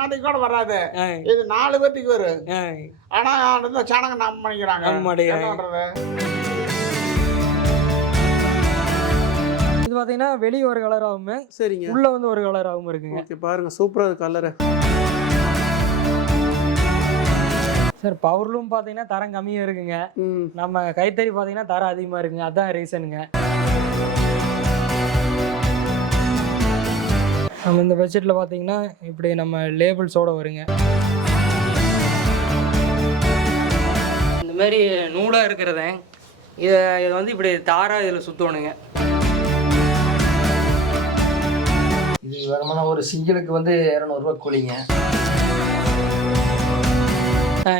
மாதத்துக்கு கூட வராது. இது 4 பேத்துக்கு வரும். ஆனா இந்த சேனங்க நம்ப பண்ணிக்கிறாங்க. என்ன பண்றது? இது பாத்தீங்கன்னா வெளிய ஒரு கலர் ஆகுமே, சரிங்க, உள்ள வந்து ஒரு கலர் ஆகும் இருக்குங்க. ஓகே, பாருங்க சூப்பரா இருக்கு கலர். சார் பவர்லூம் பாத்தீங்கன்னா தரம் கம்மியா இருக்குங்க. நம்ம கைத்தறி பாத்தீங்கன்னா தரம் அதிகமா இருக்குங்க. அதான் ரீசனுங்க. நம்ம இந்த பட்ஜெட்ல பாத்தீங்கன்னா இப்படி நம்ம லேபிள்ஸோட வருங்க. இந்த மாதிரி நூலா இருக்கிறத இதை வந்து இப்படி தாரா இதில் சுற்றணுங்க. இது வருமானம் ஒரு சிங்கிளுக்கு வந்து 200 ரூபா கூலிங்க.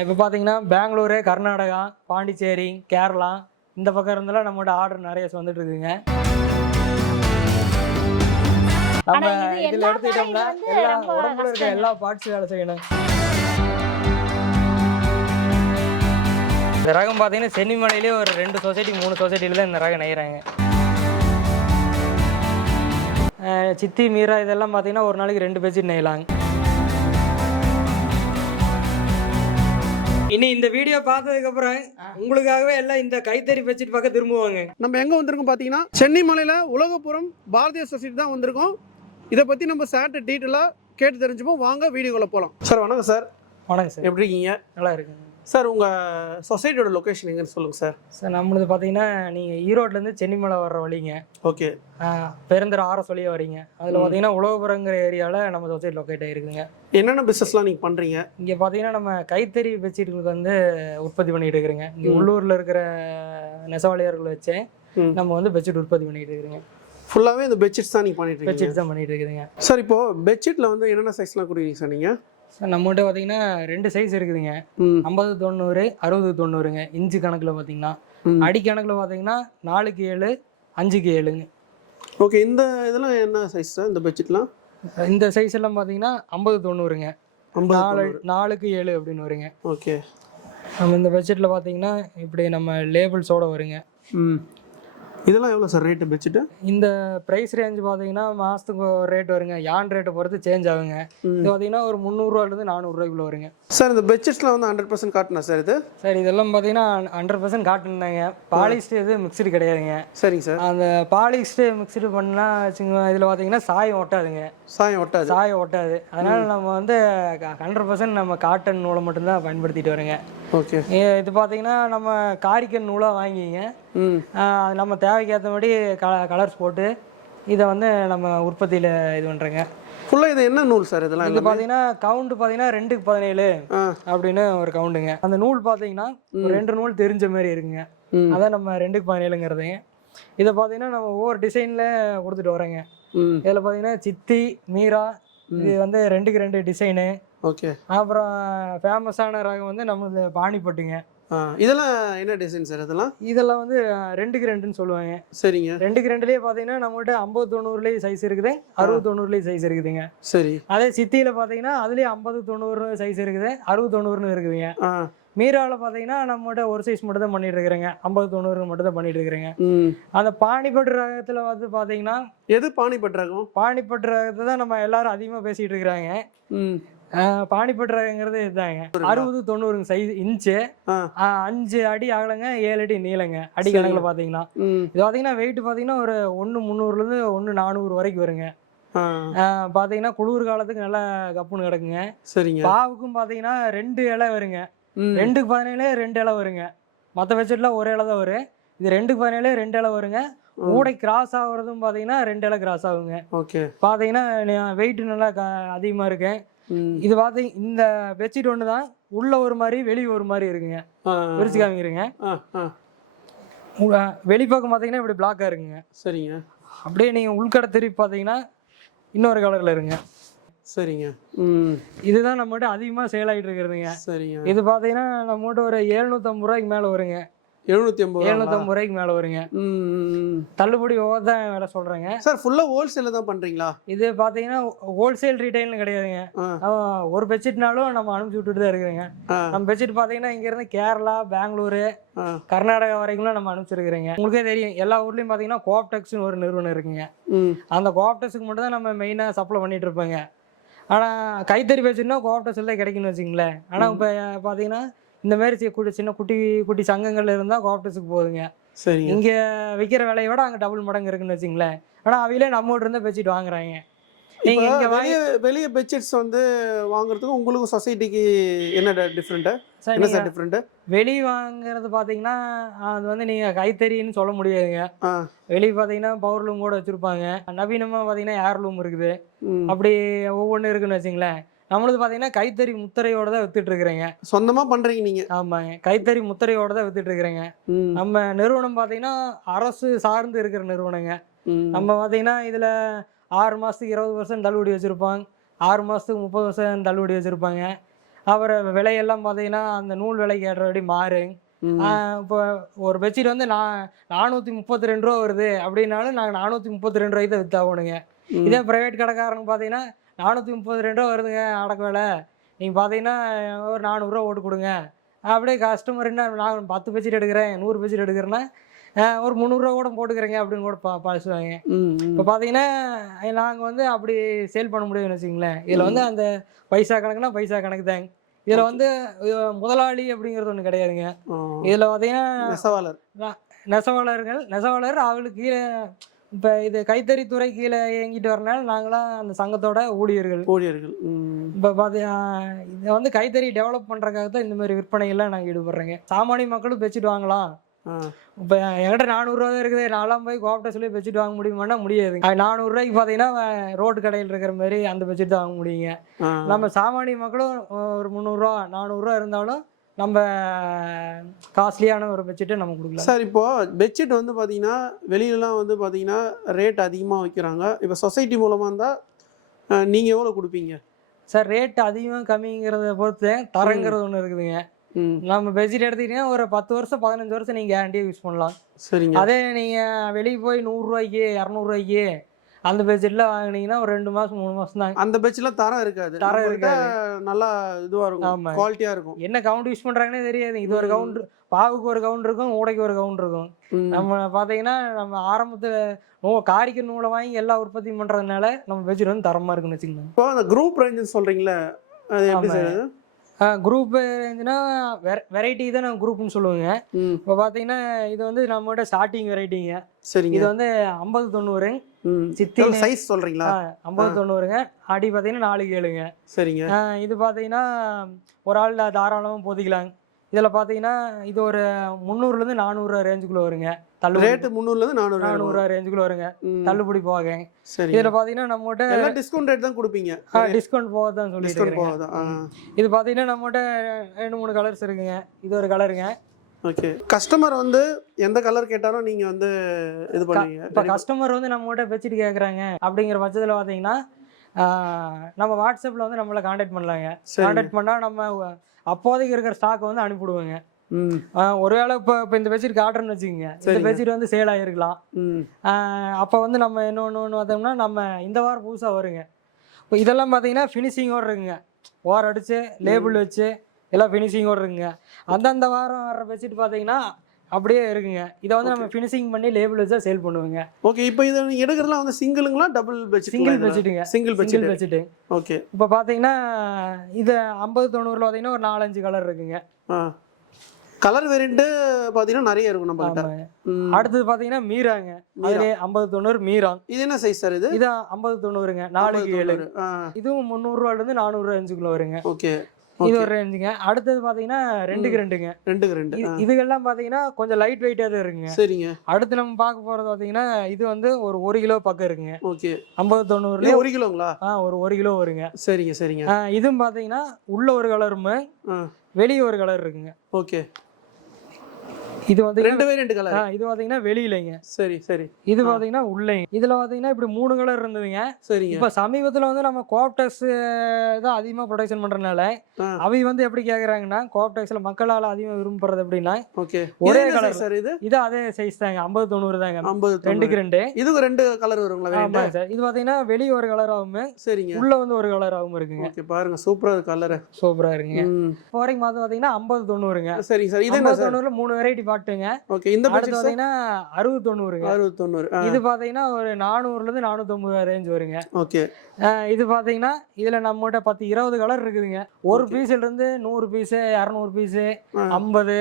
இப்போ பார்த்தீங்கன்னா பெங்களூரு, கர்நாடகா, பாண்டிச்சேரி, கேரளா இந்த பக்கம் இருந்தெல்லாம் நம்மளோட ஆர்டர் நிறைய வந்துட்டு இருக்குங்க. நம்ம இதில் எடுத்துக்கிட்டோம்னா எல்லா உடம்புல இருக்க எல்லா பார்ட்ஸும் வேலை செய்யணும். இந்த ரகம் பார்த்தீங்கன்னா சென்னிமலையிலே ஒரு 2 சொசைட்டி 3 சொசைட்டியில் தான் இந்த ரகம் நெய்கிறாங்க. சித்தி மீரா இதெல்லாம் பார்த்தீங்கன்னா ஒரு நாளைக்கு 2 பெட்ஷீட் நெய்யலாங்க. இனி இந்த வீடியோ பார்த்ததுக்கப்புறம் உங்களுக்காகவே எல்லாம் இந்த கைத்தறி பெட்ஷீட் பார்க்க திரும்புவாங்க. நம்ம எங்கே வந்திருக்கோம் பார்த்தீங்கன்னா சென்னிமலையில் உலகப்புறம் பாரதிய சொசைட்டி தான் வந்திருக்கோம். இதை பற்றி நம்ம சார்ட்ட டீட்டெயிலாக கேட்டு தெரிஞ்சுப்போம். வாங்க வீடியோக்குள்ளே போகலாம். சார் வணக்கம் சார். வணக்கம் சார். எப்படி இருக்கீங்க? நல்லா இருக்குங்க சார். உங்கள் சொசைட்டியோட லொக்கேஷன் எங்கன்னு சொல்லுங்கள் சார். சார் நம்மளது பார்த்தீங்கன்னா நீங்கள் ஈரோட்லேருந்து சென்னிமலை வர்ற வழிங்க. ஓகே. பெருந்தர ஆர்எஸ் வழியாக வரீங்க. அதில் பார்த்தீங்கன்னா உலகபுரங்கிற ஏரியாவில் நம்ம சொசைட்டி லொக்கேட் ஆகிருக்குங்க. என்னென்ன பிஸ்னஸ்லாம் நீங்கள் பண்ணுறீங்க? இங்கே பார்த்தீங்கன்னா நம்ம கைத்தறி பெட்ஷீட்டுகளுக்கு வந்து உற்பத்தி பண்ணிட்டு இருக்கிறேங்க. இங்கே உள்ளூரில் இருக்கிற நெசவாளியர்களை வச்சே நம்ம வந்து பெட்ஷீட் உற்பத்தி பண்ணிட்டு இருக்கிறீங்க. ஃபுல்லாகவே இந்த பெட்ஷீட்ஸ் தான் நீங்கள் பண்ணிட்டு பெட்ஷீட் தான் பண்ணிட்டு இருக்குதுங்க. சார் இப்போது பெட்ஷீட்டில் வந்து என்னென்ன சைஸ்லாம் கொடுக்குறீங்க சார் நீங்கள்? சார் நம்மகிட்ட பார்த்தீங்கன்னா 2 சைஸ் இருக்குதுங்க. 50-90, 60-90ங்க. இன்ச்சு கணக்கில் பார்த்தீங்கன்னா அடி கணக்கில் பார்த்தீங்கன்னா 4க்கு 7, 5க்கு 7ங்க. ஓகே. இந்த இதெல்லாம் என்ன சைஸ் சார் இந்த பெட்ஷீட்லாம்? இந்த சைஸ் எல்லாம் பார்த்தீங்கன்னா 50-90ங்க. 4க்கு 7 அப்படின்னு வருங்க. ஓகே. நம்ம இந்த பெட்ஷீட்டில் பார்த்தீங்கன்னா இப்படி நம்ம லேபிள்ஸோட வருங்க. இதெல்லாம் எவ்வளோ சார் ரேட்டு பெட்ஷீட்டு? இந்த ப்ரைஸ் ரேஞ்ச் பார்த்தீங்கன்னா மாதத்துக்கு ரேட் வருங்க. யான் ரேட்டை பொறுத்து சேஞ்ச் ஆகுங்க. இது பார்த்தீங்கன்னா ஒரு 300ரூவாலேருந்து 400 வருங்க. சார் இந்த பெட்ஷீட்ஸ்லாம் வந்து 100% காட்டனா சார் இது? சார் இதெல்லாம் பார்த்தீங்கன்னா 100% காட்டன் தாங்க. பாலிஸ்டர் எதுவும் மிக்சடு கிடையாதுங்க. சரிங்க சார். அந்த பாலிஸ்டர் மிக்சடு பண்ணால் வச்சுங்க இதில் பார்த்தீங்கன்னா சாயம் ஒட்டாதுங்க. சாயம் ஒட்டாது. அதனால நம்ம வந்து 100% நம்ம காட்டன் நூலை மட்டும்தான் பயன்படுத்திட்டு வரோங்க. ஓகே. இது பார்த்தீங்கன்னா நம்ம காரிக்கன் நூலாக வாங்கிங்க. நம்ம தேவைக்கு ஏற்றபடி கலர்ஸ் போட்டு இதை வந்து நம்ம உற்பத்தியில் இது பண்ணுறோங்க. ஃபுல்லாக இது என்ன நூல் சார் இதெல்லாம்? இது பார்த்தீங்கன்னா கவுண்ட் பார்த்தீங்கன்னா 2க்கு 17 அப்படின்னு ஒரு கவுண்டுங்க. அந்த நூல் பார்த்தீங்கன்னா 2 நூல் தெரிஞ்ச மாதிரி இருக்குங்க. அதான் நம்ம 2க்கு 17ங்கிறதுங்க. இதை பார்த்தீங்கன்னா நம்ம ஒவ்வொரு டிசைனில் கொடுத்துட்டு வரோங்க. இதில் பார்த்தீங்கன்னா சித்தி, மீரா இது வந்து 2க்கு 2 டிசைனு. ஓகே. அப்புறம் ஃபேமஸான ரகம் வந்து நம்ம பாணிப்பட்டுங்க. இதெல்லாம் என்ன டிசைன் சார் இதெல்லாம்? இதெல்லாம் வந்து 2க்கு 2ன்னு சொல்லுவாங்க. சரிங்க. 2க்கு 2லயே பார்த்தீங்கன்னா நம்மகிட்ட 50-90லயும் சைஸ் இருக்குது, 60-90லயும் சைஸ் இருக்குதுங்க. சரி. அதே சித்தியில பார்த்தீங்கன்னா அதுலேயே 50-90 சைஸ் இருக்குது, 60-90ன்னு இருக்குதுங்க. மீராவில் பார்த்தீங்கன்னா நம்மகிட்ட ஒரு சைஸ் மட்டும் தான் பண்ணிட்டு இருக்கிறேங்க. 50-90 மட்டும் தான் பண்ணிட்டு இருக்கிறேங்க. அந்த பாணிப்பட்டு ரகத்தில் வந்து பார்த்தீங்கன்னா எது பாணிப்பட்டு ரகம்? பாணிப்பட்டு ரகத்தை தான் நம்ம எல்லாரும் அதிகமாக பேசிட்டு இருக்கிறாங்க. பாணிப்பட்டு ரகங்கிறது இதுதாங்க. 60-90 சைஸ் இன்ச்சு, 5 அடி அகலங்க, 7 அடி நீளங்க. அடி கணக்கில் பார்த்தீங்கன்னா இது பார்த்தீங்கன்னா வெயிட் பார்த்தீங்கன்னா ஒரு 1 300லேருந்து 1 400 வரைக்கும் வருங்க. பார்த்தீங்கன்னா குளிர் காலத்துக்கு நல்லா கப்புன்னு கிடக்குங்க. சரிங்க. பாவுக்கும் பார்த்தீங்கன்னா 2 இலை வருங்க. 2க்கு 17 2 இலை வருங்க. மற்ற வெப்சைட்ல ஒரு இலை தான் வரும். இது 2க்கு 17 2 இலை வருங்க. ஊடை கிராஸ் ஆகுறதும் பார்த்தீங்கன்னா 2 இலை கிராஸ் ஆகுங்க. ஓகே. பார்த்தீங்கன்னா வெயிட் நல்லா அதிகமாக இருக்கு. இது பார்த்தீங்க இந்த பெட்ஷீட் ஒன்று தான் உள்ள ஒரு மாதிரி வெளியே ஒரு மாதிரி இருக்குங்க. பிரிச்சு காமிக்கிறீங்க. வெளிப்பக்கம் பார்த்தீங்கன்னா இப்படி பிளாக்காக இருக்குங்க. சரிங்க. அப்படியே நீங்கள் உள்கடை திருப்பி பார்த்தீங்கன்னா இன்னொரு கலரில் இருங்க. சரிங்க. இதுதான் நம்மகிட்ட அதிகமாக சேல் ஆகிட்டு இருக்கிறதுங்க. சரிங்க. இது பார்த்தீங்கன்னா நம்மகிட்ட ஒரு 750 ரூபாய்க்கு மேலே வருங்க. 750 ரூபாய்க்கு மேலே வருங்க. தள்ளுபடி தான் வேலை சொல்கிறேங்க சார். ஃபுல்லாக ஹோல்சேலில் தான் பண்ணுறீங்களா? இது பார்த்தீங்கன்னா ஹோல்சேல் ரீட்டைல்னு கிடையாதுங்க. ஒரு பெட்ஷீட்னாலும் நம்ம அனுப்பிச்சி விட்டுட்டு தான் இருக்குதுங்க. நம்ம பெட்ஷீட் பார்த்தீங்கன்னா இங்கேருந்து கேரளா, பெங்களூரு, கர்நாடகா வரைக்கும்லாம் நம்ம அனுப்பிச்சிருக்கிறீங்க. உங்களுக்கே தெரியும் எல்லா ஊர்லேயும் பார்த்தீங்கன்னா கோஆப்டெக்ஸ்னு ஒரு நிறுவனம் இருக்குங்க. அந்த கோஆப்டெக்ஸுக்கு மட்டும் தான் நம்ம மெயினாக சப்ளை பண்ணிட்டு இருப்போங்க. ஆனால் கைத்தறி பெட்ஷீட்னா கோஆப்டர்ஸில் தான் கிடைக்குன்னு வச்சுங்களேன். ஆனால் இப்போ பார்த்தீங்கன்னா இந்த மாதிரி சின்ன குட்டி குட்டி சங்கங்கள் இருந்தால் கோஆப்டர்ஸுக்கு போகுதுங்க. சரி. இங்கே விற்கிற விலையை விட அங்கே டபுள் மடங்கு இருக்குன்னு வச்சுங்களேன். ஆனால் அவையிலே நம்மகிட்ட இருந்தால் பெட்ஷீட் வாங்குறாங்க. நீங்க இங்க வெளிய பெட்ஷீட்ஸ் வந்து வாங்குறதுக்கு உங்களுக்கு சொசைட்டிக்கு என்ன டிஃபரெண்ட்? என்ன சார் டிஃபரெண்ட்? வெளிய வாங்குறது பாத்தீங்கன்னா அது வந்து நீங்க கைத்தறின்னு சொல்ல முடியாதுங்க. வெளிய பாத்தீங்கன்னா பவர் லூம் கூட வச்சிருப்பாங்க. நவீனமா பாத்தீங்கன்னா ஏர்லூம் இருக்குது. அப்படி ஒவ்வொன்று இருக்குன்னு வச்சுங்களேன். நம்மளது பாத்தீங்கன்னா கைத்தறி முத்திரையோட தான் வித்துட்டு இருக்கிறேங்க. சொந்தமா பண்றீங்க நீங்க? ஆமாங்க, கைத்தறி முத்திரையோட தான் வித்துட்டு இருக்கிறேங்க. நம்ம நிறுவனம் பாத்தீங்கன்னா அரசு சார்ந்து இருக்கிற நிறுவனங்க. நம்ம பாத்தீங்கன்னா இதுல 6 மாதத்துக்கு 20% தள்ளுபடி வச்சுருப்பாங்க, 6 மாதத்துக்கு 30% தள்ளுபடி வச்சுருப்பாங்க. அப்புறம் விலையெல்லாம் பார்த்தீங்கன்னா அந்த நூல் விலைக்கு ஏற்றபடி மாறுங்க. இப்போ ஒரு பெட்ஷீட் வந்து 432 ரூபா வருது அப்படின்னாலும் நாங்கள் 432 ரூபாய்க்கு தான் வித்தாகணுங்க. இதே ப்ரைவேட் கடைக்காரங்க பார்த்தீங்கன்னா 432 ரூபா வருதுங்க அடக்க விலை, நீங்கள் பார்த்தீங்கன்னா ஒரு 400 ரூபா ஓட்டு கொடுங்க. அப்படியே கஸ்டமர் என்ன நான் 10 பெட்ஷீட் எடுக்கிறேன் 100 பெட்ஷீட் எடுக்கிறேன்னா ஒரு 300 ரூபா கூட போட்டுக்கிறேங்க அப்படின்னு கூட பேசுவாங்க. இப்போ பார்த்தீங்கன்னா நாங்கள் வந்து அப்படி சேல் பண்ண முடியும்னு வச்சுங்களேன். இதில் வந்து அந்த பைசா கணக்குனா பைசா கணக்கு தாங்க. இதில் வந்து முதலாளி அப்படிங்கிறது ஒன்று கிடையாதுங்க. இதில் பார்த்தீங்கன்னா நெசவாளர் அவங்களுக்கு கீழே இப்போ இது கைத்தறித்துறை கீழே இயங்கிட்டு வரனால நாங்களாம் அந்த சங்கத்தோட ஊழியர்கள். இப்போ பார்த்தீங்கன்னா இதை வந்து கைத்தறி டெவலப் பண்ணுறதுக்காக தான் இந்த மாதிரி விற்பனைகள்லாம் நாங்கள் ஈடுபடுறோங்க. சாமானிய மக்களும் பெட்ஷீட் வாங்கலாம். இப்போ என்கிட்ட 400 ரூபா தான் இருக்குது, நான்லாம் போய் கோஆப்டர் சொல்லி பெட்ஷீட் வாங்க முடியுமானா முடியாது. 400 ரூபாய்க்கு பார்த்தீங்கன்னா ரோடு கடையில் இருக்கிற மாதிரி அந்த பெட்ஷீட் தான் வாங்க முடியுங்க. நம்ம சாமானிய மக்களும் ஒரு 300 ரூபா 400 ரூபா இருந்தாலும் நம்ம காஸ்ட்லியான ஒரு பெட்ஷீட்டை நம்ம கொடுக்கலாம் சார். இப்போ பெட்ஷீட் வந்து பார்த்தீங்கன்னா வெளியிலலாம் வந்து பார்த்தீங்கன்னா ரேட் அதிகமாக வைக்கிறாங்க. இப்போ சொசைட்டி மூலமாக இருந்தால் நீங்கள் எவ்வளோ கொடுப்பீங்க சார்? ரேட் அதிகமாக கம்மிங்கிறத பொறுத்து தரங்கிறது ஒன்று இருக்குதுங்க. நம்ம பெட்ஷீட் எடுத்துக்கிட்டீங்கன்னா ஒரு 10 வருஷம் 15 வருஷம் நீங்கள் கேரண்டியாக யூஸ் பண்ணலாம். சரிங்க. அதே நீங்கள் வெளியே போய் 100 ரூபாய்க்கு 200 ரூபாய்க்கு அந்த பெட்ஷீட்ல வாங்கினீங்கன்னா ஒரு 2 மாதம் 3 மாதம் தான். அந்த பெட்ஷீட்ல தரம் இருக்காது. தரம் இருக்காது, நல்லா இதுவாக இருக்கும், குவாலிட்டியாக இருக்கும். என்ன கவுண்ட் யூஸ் பண்ணுறாங்கன்னே தெரியாது. இது ஒரு கவுண்ட், பாவுக்கு ஒரு கவுண்ட் இருக்கும், ஊடைக்கு ஒரு கவுண்ட் இருக்கும். நம்ம பார்த்தீங்கன்னா நம்ம ஆரம்பத்தில் காரிக்கு நூலை வாங்கி எல்லா உற்பத்தியும் பண்ணுறதுனால நம்ம பெட்ஷீட் வந்து தரமாக இருக்குன்னு வச்சுக்கோங்க. இப்போ அந்த குரூப் ரேஞ்சுன்னு சொல்கிறீங்களே, அது எப்படி சார்? குரூப் ரேஞ்சுனா வெரைட்டி தான் நாங்கள் குரூப்னு சொல்லுவோங்க. இப்போ பார்த்தீங்கன்னா இது வந்து நம்மகிட்ட ஸ்டார்டிங் வெரைட்டிங்க. சரிங்க. இது வந்து 50-90 சித்தி சைஸ் சொல்கிறீங்களா? 50-90ங்க. அடி பார்த்தீங்கன்னா 4-7ங்க. சரிங்க. இது பார்த்தீங்கன்னா ஒரு ஆள் தாராளமாக போதிக்கலாங்க. இதில் பார்த்தீங்கன்னா இது ஒரு 300லேருந்து 400 ரேஞ்சுக்குள்ளே வருங்க. ரேட்டு 300லேருந்து 400 ரேஞ்சுக்குள்ள வருங்க. தள்ளுபடி போக. சரி. இதுல பாத்தீங்கன்னா நம்மகிட்ட எல்லாம் டிஸ்கவுண்ட் ரேட் தான் கொடுப்பீங்க. டிஸ்கவுண்ட் போக தான் சொல்லிட்டு. இது பாத்தீங்கன்னா நம்மகிட்ட 2-3 கலர்ஸ் இருக்குங்க. இது ஒரு கலருங்க. ஓகே. கஸ்டமர் வந்து எந்த கலர் கேட்டாலும் நீங்க வந்து இது பண்ணுவீங்க. இப்போ கஸ்டமர் வந்து நம்மகிட்ட பெட்ஷீட் கேட்குறாங்க அப்படிங்கிற பட்சத்தில் பார்த்தீங்கன்னா நம்ம வாட்ஸ்அப்பில் வந்து நம்மளை கான்டாக்ட் பண்ணலாங்க. கான்டாக்ட் பண்ணால் நம்ம அப்போதைக்கு இருக்கிற ஸ்டாக் வந்து அனுப்பிவிடுவோங்க. ஒருவேளை இப்போ இந்த பெட்ஷீட் காட்டுறேன்னு வச்சுக்கோங்க, இந்த பெட்ஷீட் வந்து சேல் ஆகிருக்கலாம். அப்போ வந்து நம்ம இன்னொன்று பார்த்தோம்னா நம்ம இந்த வாரம் புதுசாக வருங்க. இப்போ இதெல்லாம் பார்த்தீங்கன்னா ஃபினிஷிங்கோடு இருக்குங்க. ஓர் அடித்து லேபிள் வச்சு எல்லாம் ஃபினிஷிங்கோடு இருக்குங்க. அந்தந்த வாரம் வர்ற பெட்ஷீட் பார்த்தீங்கன்னா அப்படியே இருக்குங்க. இதை வந்து நம்ம ஃபினிஷிங் பண்ணி லேபிள் வச்சா சேல் பண்ணுவோங்க. ஓகே. இப்போ இதை எடுக்கிறதுலாம் வந்து சிங்கிளுங்களா டபுள் பெட்ஷீட்? சிங்கிள் பெட்ஷீட்டுங்க. Single bedsheet. ஓகே. இப்போ பார்த்தீங்கன்னா இது 50-90 பார்த்தீங்கன்னா ஒரு 4-5 கலர் இருக்குங்க. கலர் வேரியன்ட் பார்த்தீங்கன்னா நிறைய இருக்கும் நம்ம கிட்ட. அடுத்தது பார்த்தீங்கன்னா மீராங்க. அதுலேயே 50-90 மீரா. இது என்ன சைஸ் சார்? இது 50-90ங்க. 4-7. இதுவும் 300 ரூபாயிலிருந்து 400 ரேஞ்சுக்குள்ள வருங்க. ஓகே. இது ஒரு ரேஞ்சுங்க. அடுத்தது பாத்தீங்கன்னா 2x2ங்க. 2x2. இதுகெல்லாம் பாத்தீங்கன்னா கொஞ்சம் லைட் வெயிட்டா தான் இருக்குங்க. சரிங்க. அடுத்து நம்ம பார்க்க போறது பாத்தீங்கன்னா இது வந்து ஒரு 1 கிலோ பக்கம் இருக்குங்க. ஓகே. 50-90ல 1 கிலோங்களா? ஒரு 1 கிலோ வருங்க. சரிங்க சரிங்க. இதுவும் பாத்தீங்கன்னா உள்ள ஒரு கலரும் வெளியே ஒரு கலர் இருக்குங்க. ஓகே. இது வந்து 2 வேரியன்ட் கலர். இது பாத்தீங்கன்னா வெளியிலங்க. சரி சரி. இது பாத்தீங்கன்னா உள்ளங்க. இதுல பாத்தீங்கன்னா இப்படி 3 கலர் இருந்ததுங்க. சரிங்க. இப்ப சமீபத்துல வந்து நம்ம கோஆப்டெக்ஸ் தான் அதிகமா ப்ரொடக்ஷன் பண்றதுனால அவை வந்து எப்படி கேக்குறாங்கன்னா கோஆப்டெக்ஸ்ல மக்களால அதிகமா விரும்புறது அப்படின்னா ஓகே ஒரே கலர் சார். இது அதே சைஸ் தாங்க. 50-90 தாங்க. 2x2. இதுக்கு 2 கலர் வருங்களா? ஆமா சார். இது பாத்தீங்கன்னா வெளிய ஒரு கலர் ஆகும். சரிங்க. உள்ள வந்து ஒரு கலர் ஆகும் இருக்குங்க. ஓகே. பாருங்க சூப்பரா இருக்கு கலர். சூப்பரா இருக்குங்க. இப்போ வரைக்கும் பாத்தீங்கன்னா 50-90ங்க. சரி சார். இது என்ன சார்? 50-90ல 3 வெரைட்டி மட்டுங்க. ஓகே. இந்த அடுத்து பார்த்தீங்கன்னா 60-90ங்க. 60-90. இது பார்த்தீங்கன்னா ஒரு 400லேருந்து 450 ரேஞ்ச் வருங்க. ஓகே. இது பார்த்தீங்கன்னா இதில் நம்மகிட்ட 10-20 கலர் இருக்குதுங்க. ஒரு பீஸ்ல இருந்து 100 பீஸு, 200 பீஸு, 50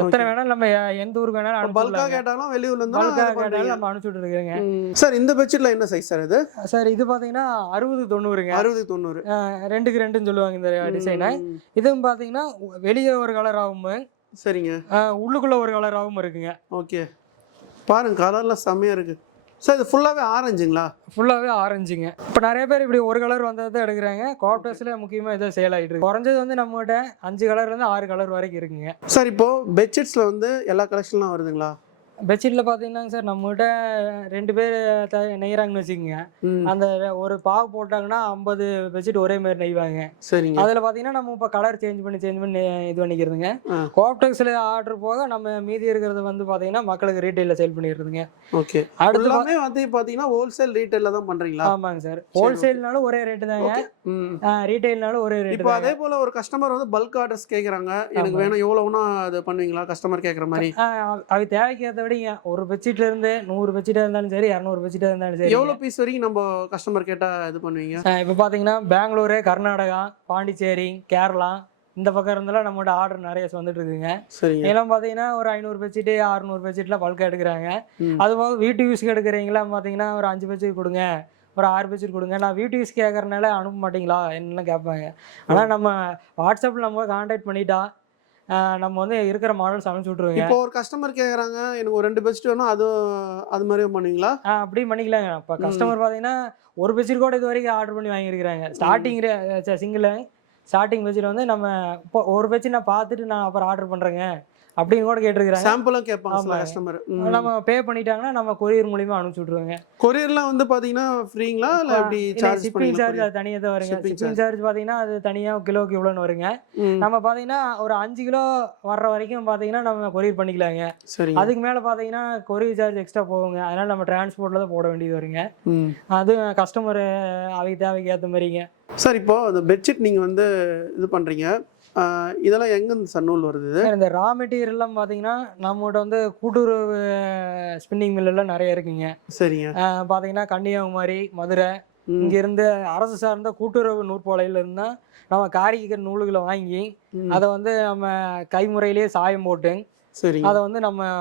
எத்தனை வேணாலும் நம்ம எந்த ஊருக்கு வேணாலும் பல்கா கேட்டாலும் வெளியூர்ல இருந்து பல்கா கேட்டாலும் நம்ம அனுப்பிச்சுட்டு இருக்கிறோங்க. சார் இந்த பெட்ஷீட்ல என்ன சைஸ் சார் இது? சார் இது பார்த்தீங்கன்னா 60-90ங்க. 60-90. 2க்கு 2ன்னு சொல்லுவாங்க இந்த டிசைனை. இதுவும் பார்த்தீங்கன்னா வெளியே ஒரு கலராகவும் சரிங்க, உள்ளுக்குள்ள ஒரு கலராகவும் இருக்குங்க. ஓகே. பாருங்க கலர்ல செம்மையா இருக்கு சார். இது ஃபுல்லாவே ஆரஞ்சுங்களா? ஃபுல்லாவே ஆரஞ்சுங்க. இப்போ நிறைய பேர் இப்படி ஒரு கலர் வந்ததை எடுக்கிறாங்க. கார்ப்டர்ஸ்ல முக்கியமாக இதை சேல் ஆகிட்டு இருக்கு. குறைஞ்சது வந்து நம்மகிட்ட 5 கலர்லேருந்து 6 கலர் வரைக்கும் இருக்குங்க. சார் இப்போ பெட்ஷீட்ஸ்ல வந்து எல்லா கலெக்ஷன்லாம் வருதுங்களா? பெட்ஷீட்ல பார்த்தீங்கன்னா சார் நம்மகிட்ட 2 பேர் நெய்கிறாங்கன்னு வச்சுக்கோங்க. அந்த ஒரு பாவு போட்டாங்கன்னா 50 பெட்ஷீட் ஒரே மாதிரி நெய்வாங்க. சரிங்க. அதில் பார்த்தீங்கன்னா நம்ம இப்போ கலர் சேஞ்ச் பண்ணி இது பண்ணிக்கிறதுங்க. காப்டெக்ஸில் ஆர்டர் போக நம்ம மீதி இருக்கிறத வந்து பார்த்தீங்கன்னா மக்களுக்கு ரீட்டைலில் சேல் பண்ணிடுறதுங்க. ஓகே. அடுத்து வந்து பார்த்தீங்கன்னா ஹோல்சேல் ரீட்டைலில் தான் பண்ணுறீங்களா? ஆமாங்க சார். ஹோல்சேல்னாலும் ஒரே ரேட்டு தாங்க, ரீட்டைல்னாலும் ஒரே ரேட்டு. இப்போ அதே போல் ஒரு கஸ்டமர் வந்து பல்க் ஆர்டர்ஸ் கேட்குறாங்க, எனக்கு வேணும் எவ்வளோனா அது பண்ணுவீங்களா கஸ்டமர் கேட்குற மாதிரி? அது தேவைக்கேற்ற விடங்க ஒரு பெட்ஷீட்ல இருந்து 100 பெட்ஷீட்டா இருந்தாலும் சரி, 200 பெட்ஷீட்டா இருந்தாலும் சரி. எவ்வளவு பீஸ் வரைக்கும் நம்ம கஸ்டமர் கேட்டா இது பண்ணுவீங்க? இப்போ பாத்தீங்கன்னா பெங்களூரு, கர்நாடகா, பாண்டிச்சேரி, கேரளா இந்த பக்கம் இருந்தாலும் நம்மளோட ஆர்டர் நிறைய வந்துட்டு இருக்குங்க. இதெல்லாம் பாத்தீங்கன்னா ஒரு 500 பெட்ஷீட் 600 பெட்ஷீட்லாம் பல்கா எடுக்கிறாங்க. அது போக வீட்டு யூஸ்க்கு எடுக்கிறீங்களா பாத்தீங்கன்னா ஒரு 5 பெட்ஷீட் கொடுங்க, ஒரு 6 பெட்ஷீட் கொடுங்க. நான் வீட்டு யூஸ் கேட்கறதுனால அனுப்ப மாட்டீங்களா என்னெல்லாம் கேட்பாங்க. ஆனால் நம்ம வாட்ஸ்அப்பில் நம்ம கான்டாக்ட் பண்ணிட்டா நம்ம வந்து இருக்கிற மாடல்ஸ் அனுப்பிச்சு விட்ருவோங்க. இப்போ ஒரு கஸ்டமர் கேட்குறாங்க எனக்கு ஒரு 2 பெட்ஷீட் வேணும், அது மாதிரியும் பண்ணுவீங்களா? அப்படியும் பண்ணிக்கலாங்க. இப்போ கஸ்டமர் பார்த்தீங்கன்னா ஒரு பெட்ஷீட் கூட இது வரைக்கும் ஆர்டர் பண்ணி வாங்கியிருக்கிறாங்க. சிங்கிள் ஸ்டார்டிங் பெட்ஷீட் வந்து நம்ம இப்போ ஒரு பெட்ஷீட் நான் பார்த்துட்டு நான் அப்புறம் ஆர்டர் பண்ணுறேங்க அப்படின்னு கூட கேட்டிருக்கிறாங்க. சாம்பிளும் கேட்பாங்க கஸ்டமர். நம்ம பே பண்ணிட்டாங்கன்னா நம்ம கொரியர் மூலியமா அனுப்பிச்சு விட்ருவோங்க. கொரியர்லாம் வந்து பாத்தீங்கன்னா ஃப்ரீங்களா இல்லை எப்படி? ஷிப்பிங் சார்ஜ் அது தனியாக தான் வருங்க. ஷிப்பிங் சார்ஜ் பார்த்தீங்கன்னா அது தனியாக கிலோக்கு இவ்வளோன்னு வருங்க. நம்ம பார்த்தீங்கன்னா ஒரு 5 கிலோ வர்ற வரைக்கும் பார்த்தீங்கன்னா நம்ம கொரியர் பண்ணிக்கலாங்க. சரி. அதுக்கு மேலே பார்த்தீங்கன்னா கொரியர் சார்ஜ் எக்ஸ்ட்ரா போகுங்க. அதனால நம்ம டிரான்ஸ்போர்ட்ல தான் போட வேண்டியது வருங்க. அது கஸ்டமர் அவைக்கு தேவைக்கு ஏற்ற மாதிரிங்க. சார் இப்போ அந்த பெட்ஷீட் நீங்கள் வந்து இது பண்ணுறீங்க, இதெல்லாம் எங்கேருந்து சார் நூல் வருது? இந்த ரா மெட்டீரியல்லாம் பார்த்தீங்கன்னா நம்மகிட்ட வந்து கூட்டுறவு ஸ்பின்னிங் மில்லெல்லாம் நிறைய இருக்குங்க. சரிங்க. பார்த்தீங்கன்னா கன்னியாகுமரி, மதுரை இங்கேருந்து அரசு சார்ந்த கூட்டுறவு நூற்பாலையில் இருந்தால் நம்ம காரிக்கிற நூல்களை வாங்கி அதை வந்து நம்ம கைமுறையிலேயே சாயம் போட்டு அதை வந்து நம்ம